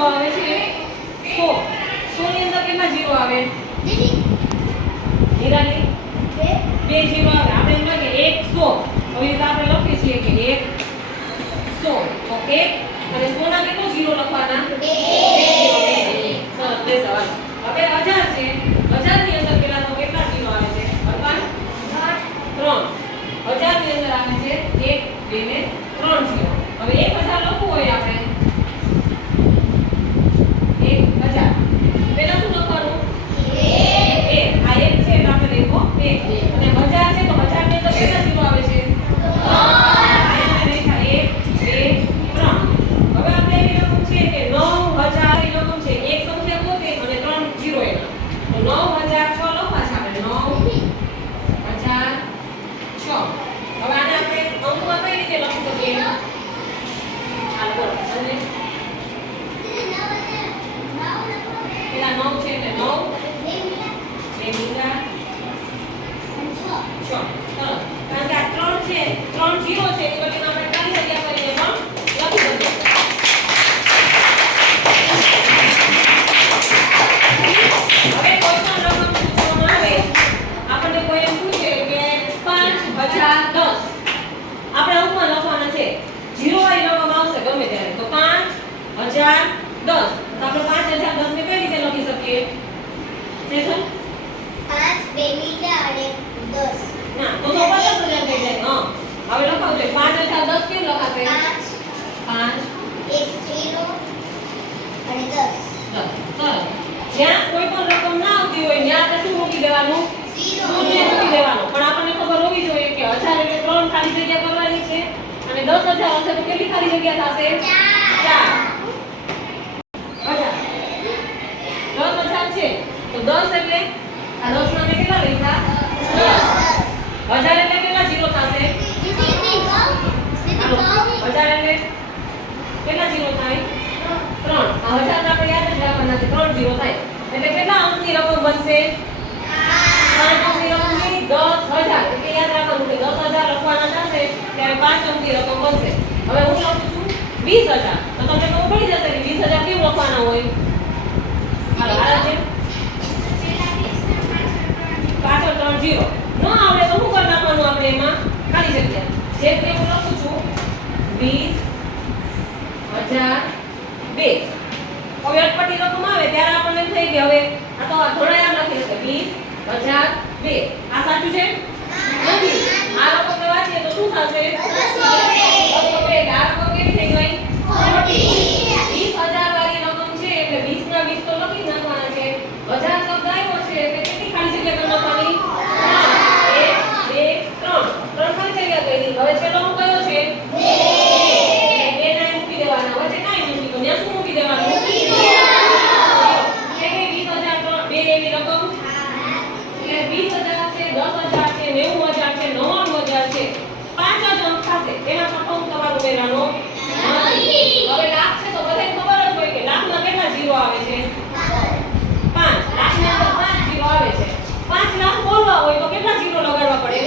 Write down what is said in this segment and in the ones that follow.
0 આવે છે 100 100 ની અંદર કેટલા 0 આવે નિરાલી 2 0 આવે આપણે એમ લખીએ 100 હવે તો આપણે લખીએ છીએ કે 100 ઓકે અને 100 ના કેટલા 0 લખવાના 2 સરસ બે સવાલ હવે 1000 છે 1000 ની અંદર પેલા તો કેટલા 0 આવે છે અર્પણ 3 1000 ની અંદર આવે છે 1 2 ને 3 0 હવે 1000 લખવું હોય આપણે 1000 પેલા શું લખવાનું 1 આ 1 છે એટલે આપણે લખો 1 અને 1000 છે તો 1000 ની અંદર કેટલા 0 આવે છે જ્યાં કોઈ પણ રકમ ના આવતી હોય ત્યાં આપણે શું મૂકી દેવાનું શૂન્ય મૂકી દેવાનું પણ આપણને ખબર હોવી જોઈએ કે 1000 એટલે 3 ખાલી જગ્યા કરવાની છે અને 10000 હશે તો કેટલી ખાલી જગ્યા થશે 4 10,000 છે તો 10 એટલે આ 10 માં કેટલા લખ્યા 1000 એટલે કેટલા 0 થશે 1000 એટલે કેટલા 0 થાય 3 આ 1000 આપણે યાદ જ રાખવાના છે 3 0 થાય એટલે કેટલા અંકની રકમ બનશે 5 અંકની રકમ ની 10000 એટલે યાદ રાખવાનું કે 10000 લખવાના થશે ત્યારે 5 અંકની રકમ બનશે હવે હું લખું છું 20000 તો તમને ખબર પડી જશે કે 20000 કેમ લખવાના હોય હાલો આ છે પાછળ 3 0 ન આવડે તો શું કરી નાખવાનું આપણે એમાં ખાલી જગ્યા જે કે હું લખું છું 20000 2 હવે અટપટી રકમ આવે ત્યારે આપણને એમ થઈ કે હવે આ તો ઘણા યાદ લખી છે 20000 2 આ સાચું છે નથી આ રકમને વાંચીએ તો શું થશે 200 આ રકમ કેવી થઈ ગઈ મોટી 20000 વાળી રકમ છે એટલે 20 ના 20 તો લખી નાખવાના છે 1000 શબ્દ આવ્યો છે એટલે કેટલી ખાલી જગ્યા કરી નાખવાની 1 2 3 ખાલી જગ્યા કરી હવે છેલ્લો હું કયો છે 2 ના મૂકી દેવાના વચ્ચે કાઈ નથી તો ત્યાં શું મૂકી દેવાનું આવે છે 5 લાખની અંદર 5 0 આવે છે 5 લાખ બોલવા હોય તો કેટલા 0 લગાડવા પડે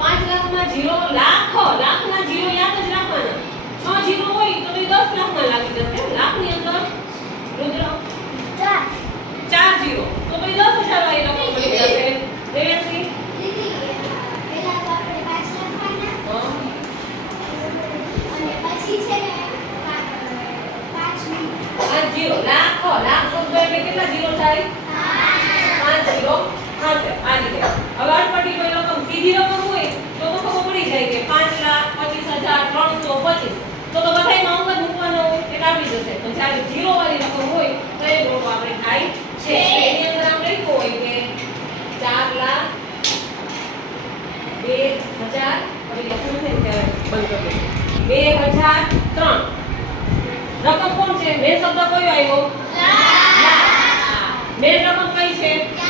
5 લાખમાં 0 લાખના 0 યાદ જ રાખવાના 6 0 હોય તો 10 લાખમાં લાગી જશે લાખની અંદર રુદ્ર 4 0 તો 10,000 વાળી રકમ મળી જશે દેવશ્રી પેલા તો આપણે 5 લાખ અને પછી છે ને 5 0 લાખ શબ્દ એટલે કેટલા 0 થાય 5 0 થશે આ રીતે હવે અટપટી કોઈ રકમ સીધી રકમ હોય તો ખબર પડી જાય કે 5,25,325 તો બધાયમાં અંક જ મૂકવાનો હોય એટલે આવી જશે તો જ્યારે 0 વાળી રકમ હોય તો એ ગણો આપણે થાય છે એની અંદર આમ લખ્યું હોય કે 4,02,000 હવે લખવું છે ત્યારે બંધ કરી દો 2003 રકમ કોણ છે મેં શબ્દ કયો આવ્યો લાખ મેં રકમ કઈ છે 4